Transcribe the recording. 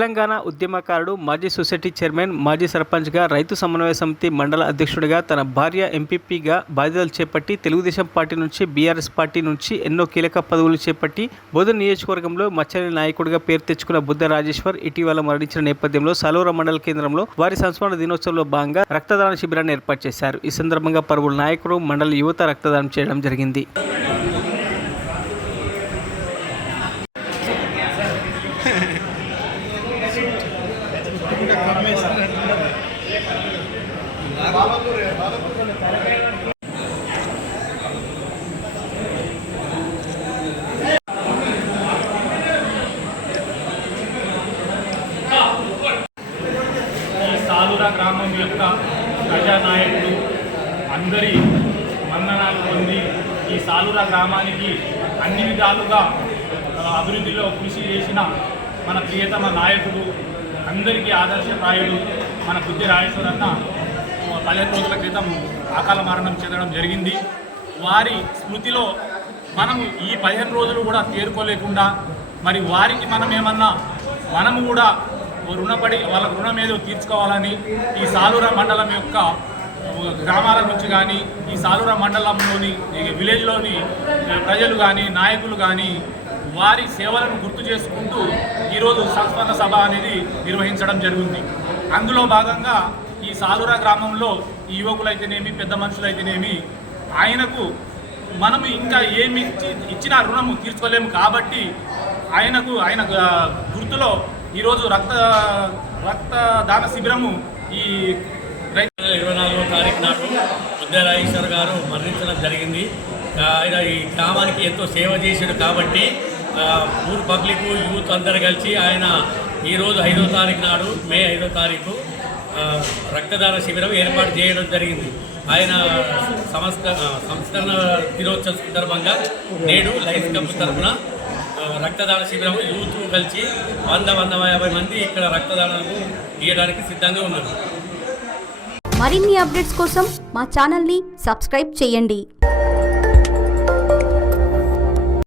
తెలంగాణ ఉద్యమకారుడు, మాజీ society chairman, మాజీ సర్పంచ్గా, రైతు సమన్వయ సమితి మండల అధ్యక్షుడిగా, తన భార్య ఎంపీపీగా బాధ్యతలు చేపట్టి తెలుగుదేశం పార్టీ నుంచి బీఆర్ఎస్ పార్టీ నుంచి ఎన్నో కీలక పదవులు చేపట్టి బోధన్ నియోజకవర్గంలో మచ్చని నాయకుడిగా పేరు తెచ్చుకున్న బుద్ధ రాజేశ్వర్ ఇటీవల మరణించిన నేపథ్యంలో సాలూరు మండల కేంద్రంలో వారి సంస్మరణ దినోత్సవంలో భాగంగా రక్తదాన శిబిరాన్ని ఏర్పాటు చేశారు. ఈ సందర్భంగా పలువురు నాయకులు, మండల యువత రక్తదానం చేయడం జరిగింది. సాలూరా గ్రామం యొక్క ప్రజానాయకుడు అందరి వందనాలు పొంది ఈ సాలూరా గ్రామానికి అన్ని విధాలుగా అభివృద్ధిలో కృషి చేసిన మన ప్రియతమ నాయకుడు, అందరికీ ఆదర్శప్రాయుడు మన బుద్ధ రాజేశ్వర్ అన్న 15 రోజుల క్రితం అకాల మరణం చెందడం జరిగింది. వారి స్మృతిలో మనము ఈ 15 రోజులు కూడా తేరుకోలేకుండా మరి వారికి మనము కూడా రుణపడి వాళ్ళకు రుణం ఏదో తీర్చుకోవాలని ఈ సాలూరా మండలం యొక్క గ్రామాల నుంచి కానీ ఈ సాలూరా మండలంలోని విలేజ్లోని ప్రజలు కానీ నాయకులు కానీ వారి సేవలను గుర్తు చేసుకుంటూ ఈరోజు సంస్మరణ సభ అనేది నిర్వహించడం జరిగింది. అందులో భాగంగా ఈ సాలూరా గ్రామంలో ఈ యువకులైతేనేమి, పెద్ద మనుషులైతేనేమి ఆయనకు మనము ఇంకా ఏమి ఇచ్చిన రుణము తీర్చుకోలేము కాబట్టి ఆయన గుర్తులో ఈరోజు రక్తదాన శిబిరము ఈ 24వ తారీఖు నాడు బుద్ధ రాజేశ్వర్ గారు మరణించడం జరిగింది. ఆయన ఈ గ్రామానికి ఎంతో సేవ చేశాడు కాబట్టి ఊరు పబ్లిక్ యూత్ అందరు కలిసి ఆయన ఈరోజు 5వ తారీఖు నాడు మే 5వ తారీఖు రక్తదాన శిబిరం ఏర్పాటు చేయడం జరిగింది. ఆయన సంస్కరణ దినోత్సవం సందర్భంగా నేడు లయన్స్ క్లబ్ తరఫున రక్తదాన శిబిరం యూత్ కలిసి 150 మంది ఇక్కడ రక్తదానం ఇవ్వడానికి సిద్ధంగా ఉన్నారు. మరిన్ని అప్డేట్స్ కోసం మా ఛానల్ని సబ్స్క్రైబ్ చేయండి.